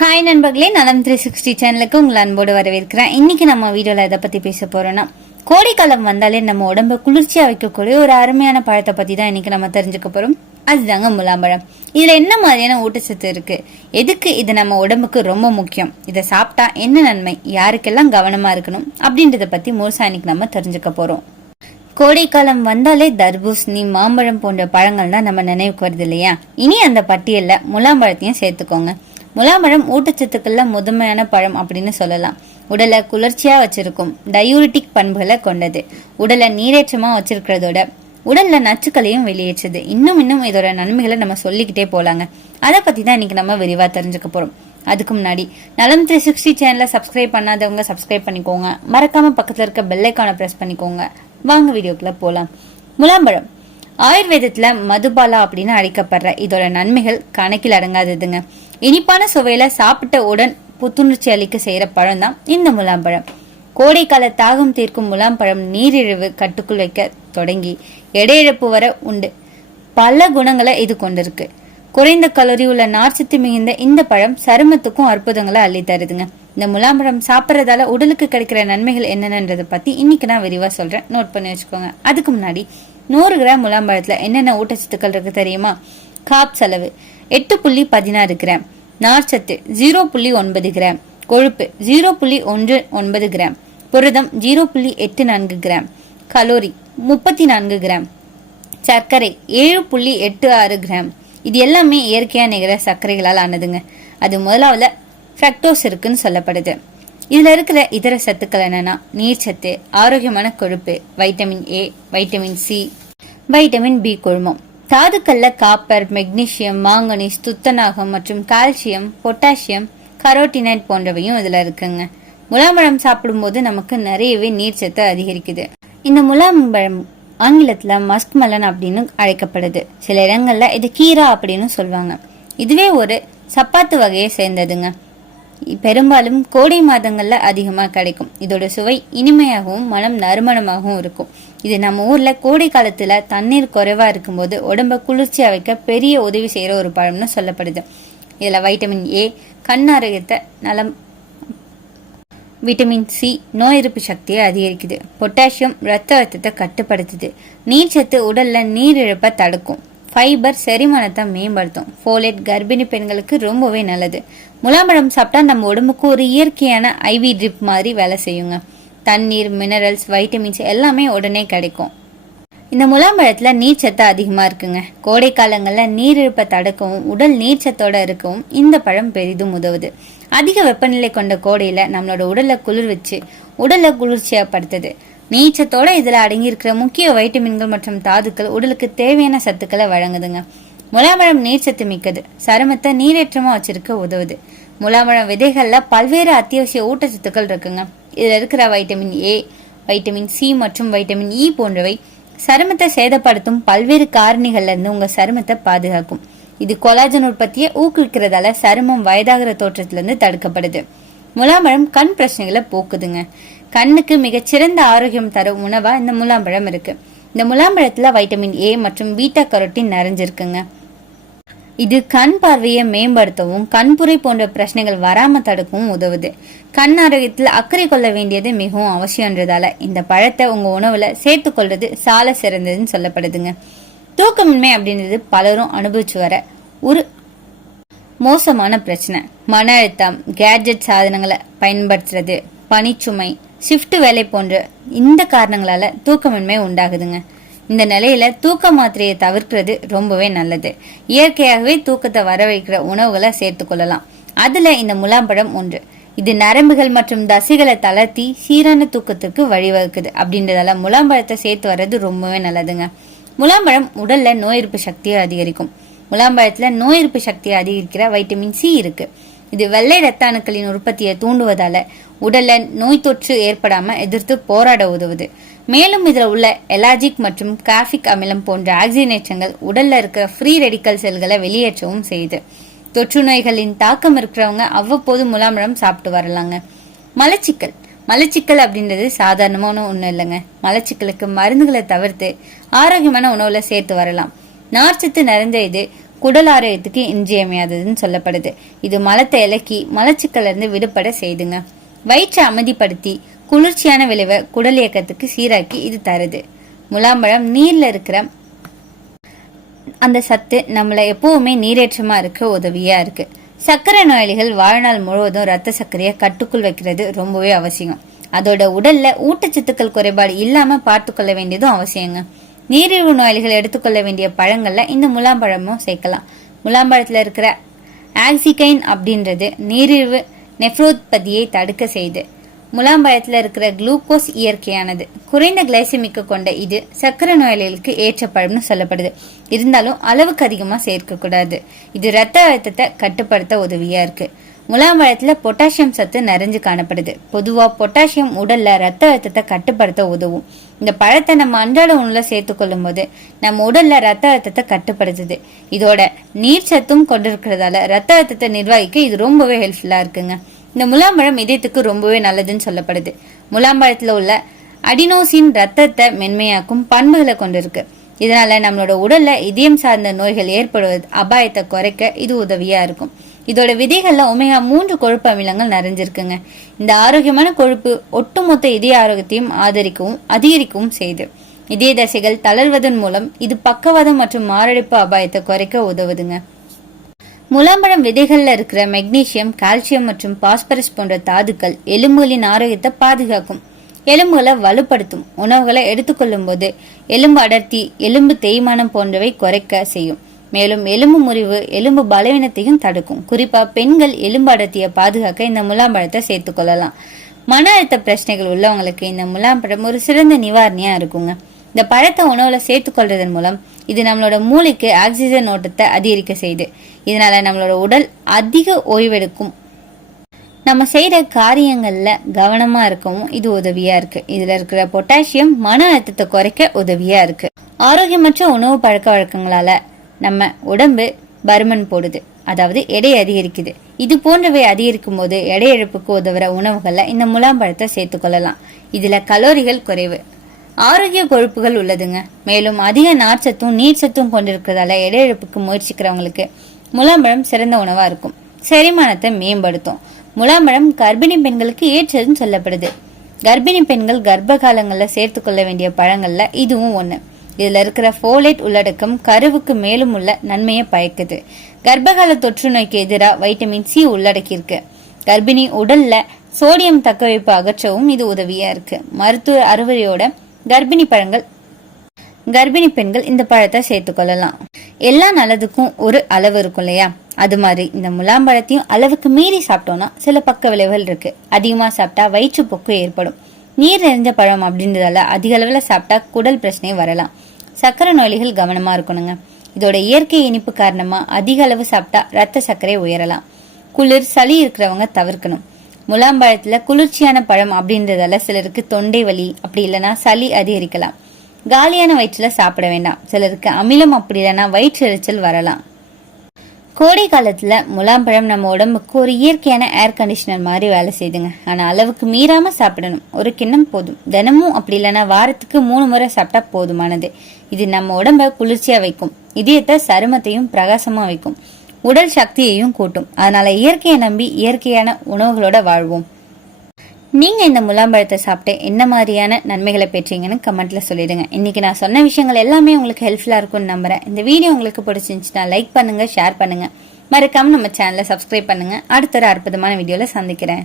Hi நண்பர்களே, நலம் 360 சேனலுக்கு உங்களை அன்போடு வரவேற்கிறேன். இன்னைக்கு நம்ம வீடியோல எதை பத்தி பேச போறோம்னா, கோடைக்காலம் வந்தாலே நம்ம உடம்பு குளிர்ச்சியா வைக்கக்கூடிய ஒரு அருமையான பழத்தை பத்தி தான் இன்னைக்கு நம்ம தெரிஞ்சுக்க போறோம். அதுதாங்க முலாம்பழம். இதுல என்ன மாதிரியான ஊட்டச்சத்து இருக்கு, எதுக்கு இது நம்ம உடம்புக்கு ரொம்ப முக்கியம், இதை சாப்பிட்டா என்ன நன்மை, யாருக்கெல்லாம் கவனமா இருக்கணும் அப்படின்றத பத்தி முழுசா இன்னைக்கு நம்ம தெரிஞ்சுக்க போறோம். கோடைக்காலம் வந்தாலே தர்பூசணி, மாம்பழம் போன்ற பழங்கள் தான் நம்ம நினைவுக்கு வருது இல்லையா? இனி அந்த பட்டியல்ல முலாம்பழத்தையும் சேர்த்துக்கோங்க. முலாம்பழம் ஊட்டச்சத்துக்கள்ல முதன்மையான பழம் அப்படின்னு சொல்லலாம். உடலை குளிர்ச்சியா வச்சிருக்கும், டயூரிட்டிக் பண்புகளை கொண்டது, உடலை நீரேற்றமா வச்சிருக்கிறதோட உடல்ல நச்சுக்களையும் வெளியேற்றுது. இன்னும் இதோட நன்மைகளை நம்ம சொல்லிக்கிட்டே போலாங்க. அதை பத்தி தான் இன்னைக்கு நம்ம விரிவா தெரிஞ்சுக்க போறோம். அதுக்கு முன்னாடி நலம் 360 சேனலை சப்ஸ்கிரைப் பண்ணாதவங்க சப்ஸ்கிரைப் பண்ணிக்கோங்க. மறக்காம பக்கத்துல இருக்க பெல் ஐகானை பிரஸ் பண்ணிக்கோங்க. வாங்க வீடியோக்குள்ள போலாம். முலாம்பழம் ஆயுர்வேதத்துல மதுபாலா அப்படின்னு அழைக்கப்படுற இதோட நன்மைகள் கணக்கில் அடங்காததுங்க. இனிப்பான சுவையில சாப்பிட்ட உடன் புத்துணர்ச்சி அளிக்க செய்யற பழம் தான் இந்த முலாம்பழம். கோடைக்கால தாகம் தீர்க்கும் முலாம்பழம் நீரிழிவு கட்டுக்குள் வைக்க தொடங்கி எடை இழப்பு வர உண்டு. பல குணங்களை இது கொண்டிருக்கு. குறைந்த கலோரி உள்ள நார்ச்சத்து மிகுந்த இந்த பழம் சருமத்துக்கும் அற்புதங்களை அள்ளி தருதுங்க. இந்த முலாம்பழம் சாப்பிட்றதால உடலுக்கு கிடைக்கிற நன்மைகள் என்னென்னன்றதை பத்தி இன்னைக்கு நான் விரிவா சொல்றேன், நோட் பண்ணி வச்சுக்கோங்க. அதுக்கு முன்னாடி 100 கிராம் முலாம்பழத்துல என்னென்ன ஊட்டச்சத்துக்கள் இருக்கு தெரியுமா? காப் செலவு 8.16 கிராம், நார்ச்சத்து 0.9 கிராம், கொழுப்பு 0.19 கிராம், புரதம் 0.84 கிராம், கலோரி 34 கிராம், சர்க்கரை 7.86 கிராம். இது எல்லாமே இயற்கையா நிகர சர்க்கரைகளால் ஆனதுங்க. அது முதலாவது ஃப்ரக்டோஸ் இருக்குன்னு சொல்லப்படுது. இதுல இருக்கிற இதர சத்துக்கள் என்னன்னா, நீர்ச்சத்து, ஆரோக்கியமான கொழுப்பு, vitamin A, vitamin C, vitamin B குழுமம், தாதுக்கள்ல காப்பர், மெக்னீசியம், மாங்கனீஸ், துத்தநாகம் மற்றும் கால்சியம், பொட்டாசியம், கரோட்டினைட் போன்றவையும் இதுல இருக்குங்க. முலாம்பழம் சாப்பிடும்போது நமக்கு நிறையவே நீர்ச்சத்து அதிகரிக்குது. இந்த முலாம்பழம் ஆங்கிலத்துல மஸ்க் மெலன் அப்படின்னு அழைக்கப்படுது. சில இடங்கள்ல இது கீரா அப்படின்னு சொல்லுவாங்க. இதுவே ஒரு சப்பாத்து வகையை சேர்ந்ததுங்க. பெரும்பாலும் கோடை மாதங்கள்ல அதிகமா கிடைக்கும். இதோட சுவை இனிமையாகவும் மனம் நறுமணமாகவும் இருக்கும். இது நம்ம ஊர்ல கோடை காலத்துல தண்ணீர் குறைவா இருக்கும்போது உடம்ப குளிர்ச்சியா வைக்க பெரிய உதவி செய்யற ஒரு பழம்னு சொல்லப்படுது. இதுல வைட்டமின் ஏ கண் ஆரோக்கியத்தை நலம், விட்டமின் சி நோய் எதிர்ப்பு சக்தியை அதிகரிக்குது, பொட்டாசியம் ரத்த அழுத்தத்தை கட்டுப்படுத்துது, நீர்ச்சத்து உடல்ல நீரிழப்பை தடுக்கும், ஃபைபர் செரிமானத்தை மேம்படுத்தும், ஃபோலேட் கர்ப்பிணி பெண்களுக்கு ரொம்பவே நல்லது. முலாம்பழம் சாப்பிட்டா நம்ம உடம்புக்கு ஒரு இயற்கையான ஐவி ட்ரிப் மாதிரி வேலை செய்யுங்க. தண்ணீர், மினரல்ஸ், வைட்டமின்ஸ் எல்லாமே உடனே கிடைக்கும். இந்த முலாம்பழத்துல நீர்ச்சத்து அதிகமா இருக்குங்க. கோடை காலங்கள்ல நீரிழப்பை தடுக்கவும் உடல் நீர்ச்சத்தோட இருக்கவும் இந்த பழம் பெரிதும் உதவுது. அதிக வெப்பநிலை கொண்ட கோடையில நம்மளோட உடலை குளிர் வச்சு உடலை குளிர்ச்சியா படுத்துது. நீச்சத்தோட இதுல அடங்கி இருக்கிற முக்கிய வைட்டமின்கள் மற்றும் தாதுக்கள் உடலுக்கு தேவையான சத்துக்களை வழங்குதுங்க. முலாம்பழம் நீர்ச்சத்து மிக்கது, சருமத்தை நீரேற்றமா வச்சிருக்க உதவுது. முலாம்பழம் விதைகள்ல பல்வேறு அத்தியாவசிய ஊட்டச்சத்துக்கள் இருக்குங்க. இதுல இருக்கிற வைட்டமின் ஏ, வைட்டமின் சி மற்றும் வைட்டமின் இ போன்றவை சருமத்தை சேதப்படுத்தும் பல்வேறு காரணிகள்ல இருந்து உங்க சருமத்தை பாதுகாக்கும். இது கொலாஜன் உற்பத்தியை ஊக்குவிக்கிறதால சருமம் வயதாகிற தோற்றத்துல இருந்து தடுக்கப்படுது. முலாம்பழம் கண் பிரச்சனைகளை போக்குதுங்க. கண்ணுக்கு மிகச்சிறந்த ஆரோக்கியம் தரும் உணவா இந்த முலாம்பழம் இருக்கு. இந்த முலாம்பழத்துல வைட்டமின் ஏ மற்றும் பீட்டா கரோட்டின் நிறைஞ்சிருக்குங்க. இது கண் பார்வையை மேம்படுத்தவும் கண்புரை போன்ற பிரச்சனைகள் வராம தடுக்கவும் உதவுது. கண் ஆரோக்கியத்துல அக்கறை கொள்ள வேண்டியது மிகவும் அவசியம்ன்றதால இந்த பழத்தை உங்க உணவுல சேர்த்து கொள்றது சால சிறந்ததுன்னு சொல்லப்படுதுங்க. தூக்கமின்மை அப்படின்றது பலரும் அனுபவிச்சு வர ஒரு மோசமான பிரச்சனை. மன அழுத்தம், கேட்ஜெட் சாதனங்களை பயன்படுத்துறது, பணிச்சுமை, ஷிஃப்ட் வேலை போன்ற இந்த காரணங்களால தூக்கமின்மை உண்டாகுதுங்க. இந்த நிலையில தூக்க மாத்திரையை தவிர்க்கிறது ரொம்பவே நல்லது. இயற்கையாகவே தூக்கத்தை வர வைக்கிற உணவுகளை சேர்த்து கொள்ளலாம். அதுல இந்த முலாம்பழம் ஒன்று. இது நரம்புகள் மற்றும் தசைகளை தளர்த்தி சீரான தூக்கத்துக்கு வழிவகுக்குது. அப்படின்றதால முலாம்பழத்தை சேர்த்து வர்றது ரொம்பவே நல்லதுங்க. முலாம்பழம் உடல்ல நோய் எதிர்ப்பு சக்தியை அதிகரிக்கும். முலாம்பழத்துல நோய் எதிர்ப்பு சக்தியை அதிகரிக்கிற வைட்டமின் சி இருக்கு. இது வெள்ளை ரத்த அணுக்களின் உற்பத்தியை தூண்டுவதால உடல்ல நோய் தொற்று ஏற்படாம எதிர்த்து போராட உதவுது. மேலும் இதுல உள்ள எலாஜிக் மற்றும் காஃபிக் அமிலம் போன்ற ஆக்சிஜனேற்றங்கள் உடல்ல இருக்கிற ஃப்ரீ ரெடிக்கல் செல்களை வெளியேற்றவும் செய்யுது. தொற்று நோய்களின் தாக்கம் இருக்கிறவங்க அவ்வப்போது முலாம்பழம் சாப்பிட்டு வரலாங்க. மலச்சிக்கல் மலச்சிக்கல் அப்படின்றது சாதாரணமான ஒண்ணு இல்லைங்க. மலச்சிக்கலுக்கு மருந்துகளை தவிர்த்து ஆரோக்கியமான உணவுல சேர்த்து வரலாம். நார்ச்சத்து நிறைந்த இது குடல் ஆரோக்கியத்துக்கு இன்றியமையாததுன்னு சொல்லப்படுது. இது மலத்தை இலக்கி மலச்சிக்கல்ல இருந்து விடுபட செய்துங்க. வயிற்றை அமைதிப்படுத்தி குளிர்ச்சியான விளைவை குடல் இயக்கத்துக்கு சீராக்கி இது தருது. முலாம்பழம் நீர்ல இருக்கிற அந்த சத்து நம்மள எப்பவுமே நீரேற்றமா இருக்க உதவியா இருக்கு. சர்க்கரை நோயாளிகள் வாழ்நாள் முழுவதும் ரத்த சர்க்கரையை கட்டுக்குள் வைக்கிறது ரொம்பவே அவசியம். அதோட உடல்ல ஊட்டச்சத்துக்கள் குறைபாடு இல்லாம பார்த்துக்கொள்ள வேண்டியதும் அவசியங்க. நீரிழிவு நோயாளிகள் எடுத்துக்கொள்ள வேண்டிய பழங்கள்ல இந்த முலாம்பழமும் சேர்க்கலாம். முலாம்பழத்துல இருக்கிற ஆக்சிகைன் அப்படின்றது நீரிழிவு நெஃப்ரோபதியை தடுக்க செய்து. முலாம்பழத்துல இருக்கிற குளுக்கோஸ் இயற்கையானது. குறைந்த கிளைசமிக்க கொண்ட இது சர்க்கரை நோயாளிகளுக்கு ஏற்ற பழம்னு சொல்லப்படுது. இருந்தாலும் அளவுக்கு அதிகமா சேர்க்க கூடாது. இது ரத்த அழுத்தத்தை கட்டுப்படுத்த உதவியா இருக்கு. முலாம்பழத்துல பொட்டாசியம் சத்து நிறைஞ்சு காணப்படுது. பொதுவா பொட்டாசியம் உடல்ல ரத்த அழுத்தத்தை கட்டுப்படுத்த உதவும். இந்த பழத்தை நம்ம அன்றாட உணவுல சேர்த்து கொள்ளும் போது நம்ம உடல்ல ரத்த அழுத்தத்தை கட்டுப்படுத்துது. இதோட நீர் சத்தும் கொண்டிருக்கிறதால ரத்த அழுத்தத்தை நிர்வகிக்க இது ரொம்பவே ஹெல்ப்ஃபுல்லா இருக்குங்க. இந்த முலாம்பழம் இதயத்துக்கு ரொம்பவே நல்லதுன்னு சொல்லப்படுது. முலாம்பழத்துல உள்ள அடினோசின் ரத்தத்தை மென்மையாக்கும் பண்புகளை கொண்டிருக்கு. இதனால நம்மளோட உடல்ல இதயம் சார்ந்த நோய்கள் ஏற்படுவது அபாயத்தை குறைக்க இது உதவியா இருக்கும். இதோட விதைகள்ல ஒமேகா 3 கொழுப்பு அமிலங்கள் நிறைஞ்சிருக்குங்க. இந்த ஆரோக்கியமான கொழுப்பு ஒட்டுமொத்த இதய ஆரோக்கியத்தையும் அதிகரிக்கவும் செய்யுது. இதய தசைகள் தளர்வதன் மூலம் இது பக்கவாதம் மற்றும் மாரடைப்பு அபாயத்தை குறைக்க உதவுதுங்க. முலாம்பழம் விதைகள்ல இருக்கிற மெக்னீசியம், கால்சியம் மற்றும் பாஸ்பரஸ் போன்ற தாதுக்கள் எலும்புகளின் ஆரோக்கியத்தை பாதுகாக்கும். எலும்புகளை வலுப்படுத்தும். உணவுகளை எடுத்துக்கொள்ளும் போது எலும்பு அடர்த்தி, எலும்பு தேய்மானம் போன்றவை குறைக்க செய்யும். மேலும் எலும்பு முறிவு, எலும்பு பலவீனத்தையும் தடுக்கும். குறிப்பா பெண்கள் எலும்பு அடர்த்தியை பாதுகாக்க இந்த முலாம்பழத்தை சேர்த்து கொள்ளலாம். மன அழுத்த பிரச்சனைகள் உள்ளவங்களுக்கு இந்த முலாம்பழம் ஒரு சிறந்த நிவாரணியா இருக்குங்க. இந்த பழத்தை உணவுல சேர்த்து கொள்றதன் மூலம் இது நம்மளோட மூளைக்கு ஆக்சிஜன் ஓட்டத்தை அதிகரிக்க செய்யுது. இதனால நம்மளோட உடல் அதிக ஓய்வெடுக்கும். நம்ம செய்யற காரியங்கள்ல கவனமா இருக்கவும் இது உதவியா இருக்கு. இதுல இருக்கிற பொட்டாசியம் மன அழுத்தத்தை குறைக்க உதவியா இருக்கு. ஆரோக்கியமற்ற உணவு பழக்க வழக்கங்களால நம்ம உடம்பு பருமன் போடுது, அதாவது எடை அதிகரிக்குது. இது போன்றவை அதிகரிக்கும் போது எடை இழப்புக்கு உதவுற உணவுகள்ல இந்த முலாம்பழத்தை சேர்த்து கொள்ளலாம். இதுல கலோரிகள் குறைவு, ஆரோக்கிய கொழுப்புகள் உள்ளதுங்க. மேலும் அதிக நார்ச்சத்தும் நீர் சத்தும் கொண்டிருக்கிறதால எடை இழப்புக்கு முயற்சிக்கிறவங்களுக்கு முலாம்பழம் சிறந்த உணவா இருக்கும். செரிமானத்தை மேம்படுத்தும். முலாம்பழம் கர்ப்பிணி பெண்களுக்கு ஏற்றதுன்னு சொல்லப்படுது. கர்ப்பிணி பெண்கள் கர்ப்ப காலங்கள்ல சேர்த்து கொள்ள வேண்டிய பழங்கள்ல இதுவும் ஒண்ணு. இதுல இருக்கிற ஃபோலேட் உள்ளடக்கம் கருவுக்கு மேலும் உள்ள நன்மையை பயக்குது. கர்ப்பகால தொற்று நோய்க்கு எதிராக வைட்டமின் சி உள்ளடக்கி இருக்கு. கர்ப்பிணி உடல்ல சோடியம் தக்கவைப்பு அகற்றவும் இது உதவியா இருக்கு. மருத்துவ அறுவரையோட கர்ப்பிணி பெண்கள் இந்த பழத்தை சேர்த்து கொள்ளலாம். எல்லா நல்லதுக்கும் ஒரு அளவு இருக்கும் இல்லையா, அது மாதிரி இந்த முலாம்பழத்தையும் அளவுக்கு மீறி சாப்பிட்டோம்னா சில பக்க விளைவுகள் இருக்கு. அதிகமா சாப்பிட்டா வயிற்றுப்போக்கு ஏற்படும். நீர் நிறைஞ்ச பழம் அப்படின்றதால அதிக அளவுல சாப்பிட்டா குடல் பிரச்சனை வரலாம். சர்க்கரை நோயாளிகள் கவனமா இருக்கணுங்க. இதோட இயற்கை இனிப்பு காரணமா அதிக அளவு சாப்பிட்டா ரத்த சர்க்கரை உயரலாம். குளிர் சளி இருக்கிறவங்க தவிர்க்கணும். முலாம்பழத்துல குளிர்ச்சியான பழம் அப்படின்றதால சிலருக்கு தொண்டை வலி, அப்படி இல்லைன்னா சளி அதிகரிக்கலாம். காலியான வயிற்றுல சாப்பிட வேண்டாம். சிலருக்கு அமிலம், அப்படி இல்லைன்னா வயிற்று எரிச்சல் வரலாம். கோடை காலத்துல முலாம்பழம் நம்ம உடம்புக்கு ஒரு இயற்கையான ஏர் கண்டிஷனர் மாதிரி வேலை செய்யுதுங்க. ஆனா அளவுக்கு மீறாம சாப்பிடணும். ஒரு கிண்ணம் போதும். தினமும் அப்படி இல்லைன்னா வாரத்துக்கு 3 முறை சாப்பிட்டா போதுமானது. இது நம்ம உடம்ப குளிர்ச்சியா வைக்கும். இதயத்தை சருமத்தையும் பிரகாசமா வைக்கும். உடல் சக்தியையும் கூட்டும். அதனால இயற்கையை நம்பி இயற்கையான உணவுகளோட வாழ்வோம். நீங்க இந்த முலாம்பழத்தை சாப்பிட்டு என்ன மாதிரியான நன்மைகளை பெற்றீங்கன்னு கமெண்ட்ல சொல்லிடுங்க. இன்னைக்கு நான் சொன்ன விஷயங்கள் எல்லாமே உங்களுக்கு ஹெல்ப்ஃபுல்லா இருக்கும்னு நம்புறேன். இந்த வீடியோ உங்களுக்கு பிடிச்சிருந்துச்சுன்னா லைக் பண்ணுங்க, ஷேர் பண்ணுங்க, மறக்காம நம்ம சேனலை சப்ஸ்கிரைப் பண்ணுங்க. அடுத்த ஒரு அற்புதமான வீடியோல சந்திக்கிறேன்.